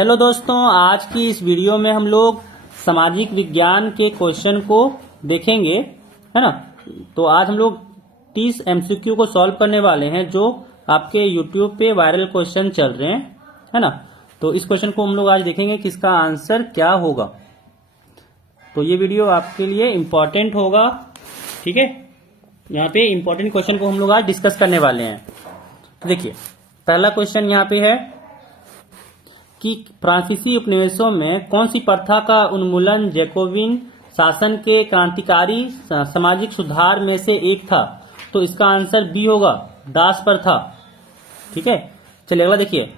Hello दोस्तों, आज की इस वीडियो में हम लोग सामाजिक विज्ञान के क्वेश्चन को देखेंगे, है ना। तो आज हम लोग 30 एमसीक्यू को सॉल्व करने वाले हैं जो आपके यूट्यूब पे वायरल क्वेश्चन चल रहे हैं, है ना। तो इस क्वेश्चन को हम लोग आज देखेंगे कि इसका आंसर क्या होगा। तो ये वीडियो आपके लिए इम्पोर्टेंट होगा, ठीक है। यहाँ पे इम्पोर्टेंट क्वेश्चन को हम लोग आज डिस्कस करने वाले हैं। तो देखिए, पहला क्वेश्चन यहाँ पे है कि फ्रांसीसी उपनिवेशों में कौन सी प्रथा का उन्मूलन जैकोबिन शासन के क्रांतिकारी सामाजिक सुधार में से एक था। तो इसका आंसर बी होगा, दास प्रथा, ठीक है। चलिए अगला देखिए।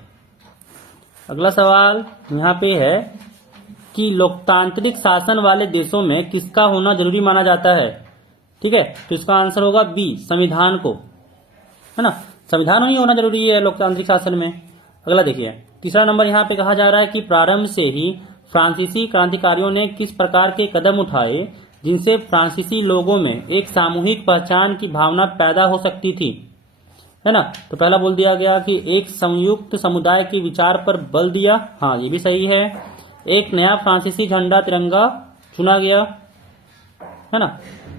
अगला सवाल यहाँ पे है कि लोकतांत्रिक शासन वाले देशों में किसका होना जरूरी माना जाता है, ठीक है। तो इसका आंसर होगा बी, संविधान को, है ना। संविधान ही होना जरूरी है लोकतांत्रिक शासन में। अगला देखिए, तीसरा नंबर यहाँ पे कहा जा रहा है कि प्रारंभ से ही फ्रांसीसी क्रांतिकारियों ने किस प्रकार के कदम उठाए जिनसे फ्रांसीसी लोगों में एक सामूहिक पहचान की भावना पैदा हो सकती थी, है ना। तो पहला बोल दिया गया कि एक संयुक्त समुदाय के विचार पर बल दिया, हाँ ये भी सही है। एक नया फ्रांसीसी झंडा तिरंगा चुना गया, है ना,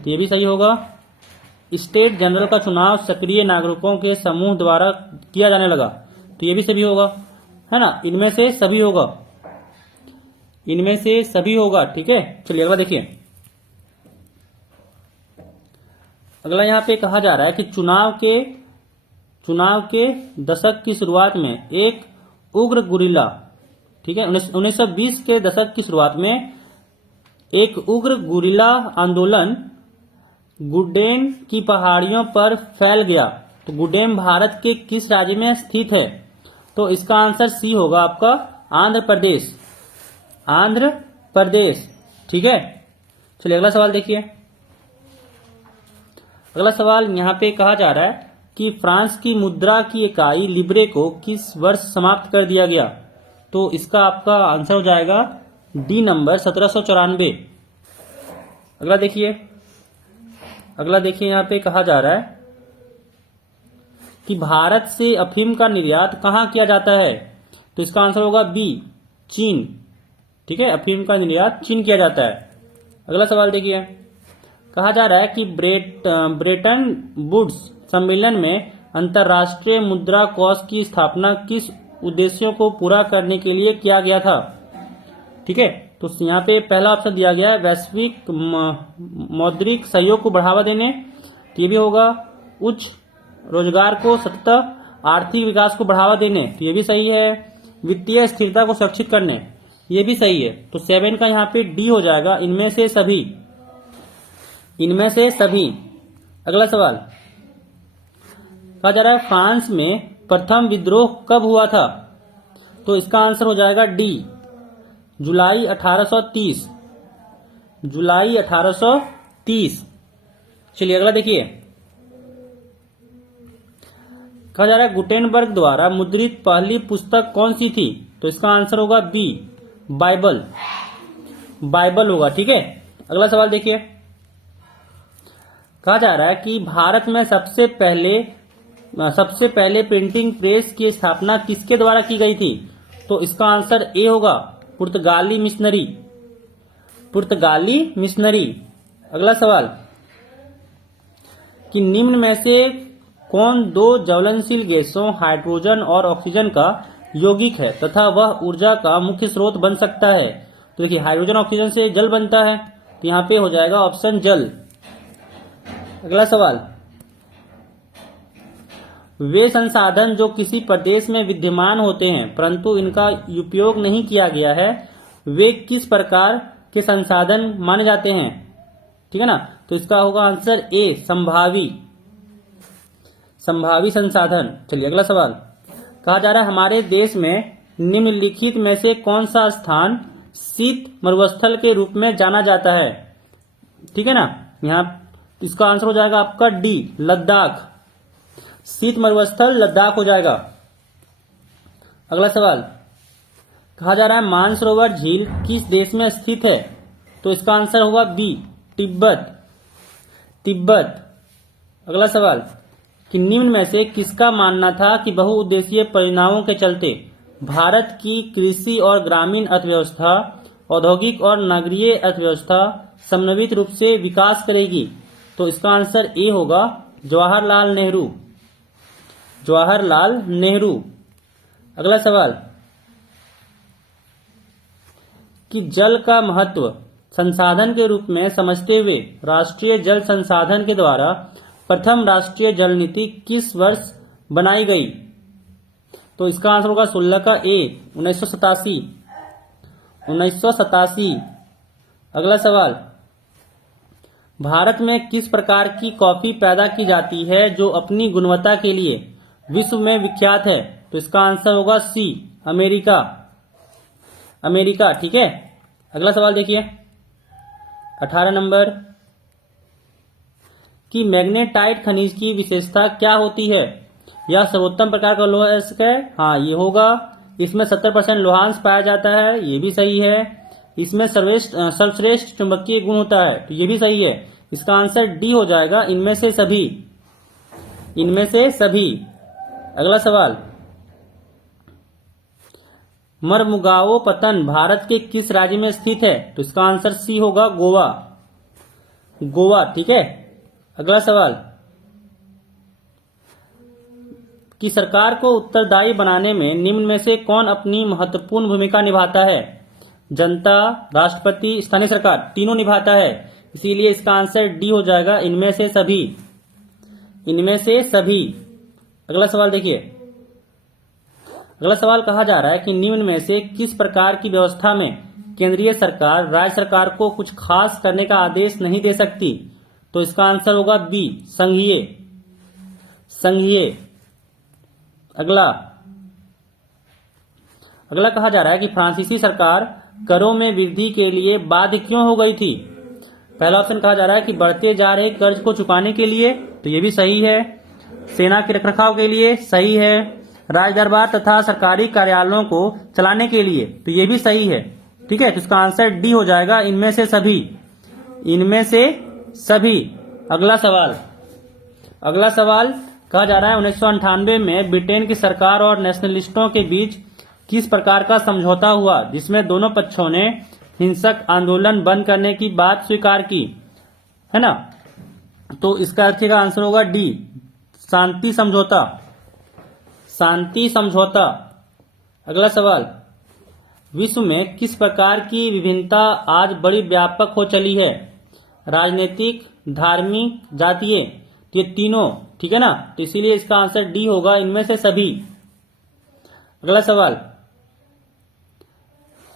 तो ये भी सही होगा। स्टेट जनरल का चुनाव सक्रिय नागरिकों के समूह द्वारा किया जाने लगा, तो ये भी सभी होगा, है ना। इनमें से सभी होगा, इनमें से सभी होगा, ठीक है। चलिए अगला देखिए। अगला यहाँ पे कहा जा रहा है कि चुनाव के दशक की शुरुआत में एक उग्र गुरिल्ला, ठीक है, 1920 के दशक की शुरुआत में एक उग्र गुरिल्ला आंदोलन गुडेन की पहाड़ियों पर फैल गया। तो गुडेन भारत के किस राज्य में स्थित है। तो इसका आंसर सी होगा आपका, आंध्र प्रदेश, आंध्र प्रदेश, ठीक है। चलिए अगला सवाल देखिए। अगला सवाल यहाँ पे कहा जा रहा है कि फ्रांस की मुद्रा की इकाई लिब्रे को किस वर्ष समाप्त कर दिया गया। तो इसका आपका आंसर हो जाएगा डी नंबर, 1794। अगला देखिए यहाँ पे कहा जा रहा है कि भारत से अफीम का निर्यात कहाँ किया जाता है। तो इसका आंसर होगा बी, चीन, ठीक है। अफीम का निर्यात चीन किया जाता है। अगला सवाल देखिए, कहा जा रहा है कि ब्रेटन वुड्स सम्मेलन में अंतर्राष्ट्रीय मुद्रा कोष की स्थापना किस उद्देश्यों को पूरा करने के लिए किया गया था, ठीक है। तो यहाँ पे पहला ऑप्शन दिया गया है वैश्विक मौद्रिक सहयोग को बढ़ावा देने, तो ये भी होगा। उच्च रोजगार को सतत आर्थिक विकास को बढ़ावा देने, तो ये भी सही है। वित्तीय स्थिरता को सुरक्षित करने, ये भी सही है। तो 7 का यहाँ पे डी हो जाएगा, इनमें से सभी, इनमें से सभी। अगला सवाल कहा जा रहा है फ्रांस में प्रथम विद्रोह कब हुआ था। तो इसका आंसर हो जाएगा डी, जुलाई 1830, जुलाई 1830। चलिए अगला देखिए। कहा जा रहा है गुटेनबर्ग द्वारा मुद्रित पहली पुस्तक कौन सी थी। तो इसका आंसर होगा बी, बाइबल, बाइबल होगा, ठीक है। अगला सवाल देखिए। कहा जा रहा है कि भारत में सबसे पहले प्रिंटिंग प्रेस की स्थापना किसके द्वारा की गई थी। तो इसका आंसर ए होगा, पुर्तगाली मिशनरी, पुर्तगाली मिशनरी। अगला सवाल कि निम्न में से कौन दो ज्वलनशील गैसों हाइड्रोजन और ऑक्सीजन का यौगिक है तथा वह ऊर्जा का मुख्य स्रोत बन सकता है। तो देखिए, हाइड्रोजन ऑक्सीजन से जल बनता है, तो यहाँ पे हो जाएगा ऑप्शन जल। अगला सवाल, वे संसाधन जो किसी प्रदेश में विद्यमान होते हैं परंतु इनका उपयोग नहीं किया गया है, वे किस प्रकार के संसाधन माने जाते हैं, ठीक है ना। तो इसका होगा आंसर ए, संभावी, संभावी संसाधन। चलिए अगला सवाल, कहा जा रहा है हमारे देश में निम्नलिखित में से कौन सा स्थान शीत मरुस्थल के रूप में जाना जाता है, ठीक है ना। यहाँ इसका आंसर हो जाएगा आपका डी, लद्दाख, शीत मरुस्थल लद्दाख हो जाएगा। अगला सवाल, कहा जा रहा है मानसरोवर झील किस देश में स्थित है। तो इसका आंसर होगा बी, तिब्बत, तिब्बत। अगला सवाल कि निम्न में से किसका मानना था कि बहुउद्देशीय परिणामों के चलते भारत की कृषि और ग्रामीण अर्थव्यवस्था, औद्योगिक और नगरीय अर्थव्यवस्था समन्वित रूप से विकास करेगी? तो इसका आंसर ए होगा, जवाहरलाल नेहरू। जवाहरलाल नेहरू। अगला सवाल कि जल का महत्व संसाधन के रूप में समझते हुए राष्ट्रीय जल संसाधन के द्वारा प्रथम राष्ट्रीय जल नीति किस वर्ष बनाई गई? तो इसका आंसर होगा 16 का ए, 1987। 1987। अगला सवाल, भारत में किस प्रकार की कॉफी पैदा की जाती है जो अपनी गुणवत्ता के लिए विश्व में विख्यात है? तो इसका आंसर होगा सी, अमेरिका। अमेरिका, ठीक है। अगला सवाल देखिए 18 नंबर कि मैग्नेटाइट खनिज की विशेषता क्या होती है? यह सर्वोत्तम प्रकार का लोहा है। हाँ, ये होगा। इसमें 70% लोहांश पाया जाता है, ये भी सही है। इसमें सर्वश्रेष्ठ चुंबकीय गुण होता है, तो ये भी सही है। इसका आंसर डी हो जाएगा, इनमें से सभी। इनमें से सभी। अगला सवाल, मरमुगाओ पत्तन भारत के किस राज्य में स्थित है? तो इसका आंसर सी होगा, गोवा। गोवा, ठीक है। अगला सवाल कि सरकार को उत्तरदायी बनाने में निम्न में से कौन अपनी महत्वपूर्ण भूमिका निभाता है? जनता, राष्ट्रपति, स्थानीय सरकार, तीनों निभाता है। इसीलिए इसका आंसर डी हो जाएगा, इनमें से सभी। इनमें से सभी। अगला सवाल देखिए। अगला सवाल कहा जा रहा है कि निम्न में से किस प्रकार की व्यवस्था में केंद्रीय सरकार राज्य सरकार को कुछ खास करने का आदेश नहीं दे सकती? तो इसका आंसर होगा बी, संघीय। संघीय। अगला कहा जा रहा है कि फ्रांसीसी सरकार करों में वृद्धि के लिए बाध्य क्यों हो गई थी? पहला ऑप्शन कहा जा रहा है कि बढ़ते जा रहे कर्ज को चुकाने के लिए, तो ये भी सही है। सेना के रखरखाव के लिए, सही है। राज दरबार तथा सरकारी कार्यालयों को चलाने के लिए, तो ये भी सही है। ठीक है, तो इसका आंसर डी हो जाएगा, इनमें से सभी। इनमें से सभी। अगला सवाल कहा जा रहा है 1998 में ब्रिटेन की सरकार और नेशनलिस्टों के बीच किस प्रकार का समझौता हुआ जिसमें दोनों पक्षों ने हिंसक आंदोलन बंद करने की बात स्वीकार की, है ना? तो इसका अर्थ का आंसर होगा डी, शांति समझौता। शांति समझौता। अगला सवाल, विश्व में किस प्रकार की विभिन्नता आज बड़ी व्यापक हो चली है? राजनीतिक, धार्मिक, जातीय, तो ये तीनों, ठीक है ना? तो इसीलिए इसका आंसर डी होगा, इनमें से सभी। अगला सवाल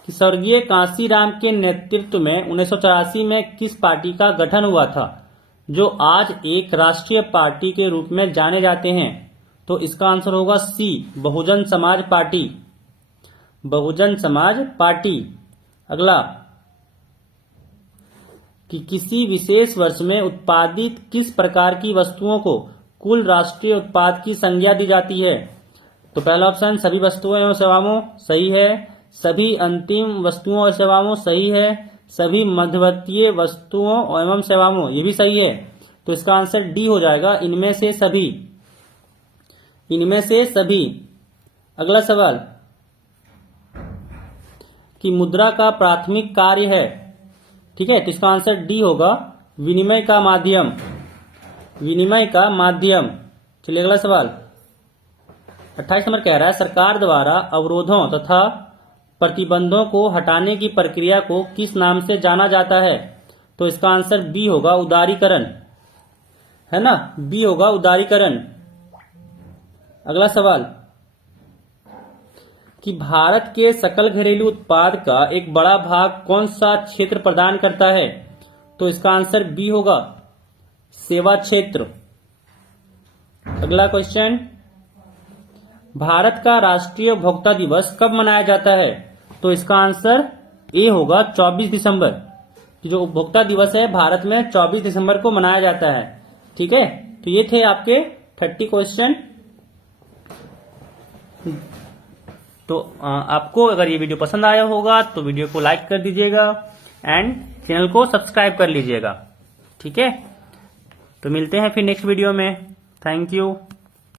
कि स्वर्गीय कांशीराम के नेतृत्व में 1984 में किस पार्टी का गठन हुआ था जो आज एक राष्ट्रीय पार्टी के रूप में जाने जाते हैं? तो इसका आंसर होगा सी, बहुजन समाज पार्टी। बहुजन समाज पार्टी। अगला कि किसी विशेष वर्ष में उत्पादित किस प्रकार की वस्तुओं को कुल राष्ट्रीय उत्पाद की संज्ञा दी जाती है? तो पहला ऑप्शन सभी वस्तुओं एवं सेवाओं, सही है। सभी अंतिम वस्तुओं और सेवाओं, सही है। सभी मध्यवर्तीय वस्तुओं एवं सेवाओं, ये भी सही है। तो इसका आंसर डी हो जाएगा, इनमें से सभी। इनमें से सभी। अगला सवाल कि मुद्रा का प्राथमिक कार्य है, ठीक है, तो इसका आंसर डी होगा, विनिमय का माध्यम। विनिमय का माध्यम। चलिए अगला सवाल 28 नंबर कह रहा है सरकार द्वारा अवरोधों तथा प्रतिबंधों को हटाने की प्रक्रिया को किस नाम से जाना जाता है? तो इसका आंसर बी होगा, उदारीकरण, है ना? बी होगा, उदारीकरण। अगला सवाल कि भारत के सकल घरेलू उत्पाद का एक बड़ा भाग कौन सा क्षेत्र प्रदान करता है? तो इसका आंसर बी होगा, सेवा क्षेत्र। अगला क्वेश्चन, भारत का राष्ट्रीय उपभोक्ता दिवस कब मनाया जाता है? तो इसका आंसर ए होगा, 24 दिसंबर। जो उपभोक्ता दिवस है भारत में 24 दिसंबर को मनाया जाता है। ठीक है, तो ये थे आपके 30 क्वेश्चन। तो आपको अगर ये वीडियो पसंद आया होगा तो वीडियो को लाइक कर दीजिएगा एंड चैनल को सब्सक्राइब कर लीजिएगा। ठीक है, तो मिलते हैं फिर नेक्स्ट वीडियो में। Thank you.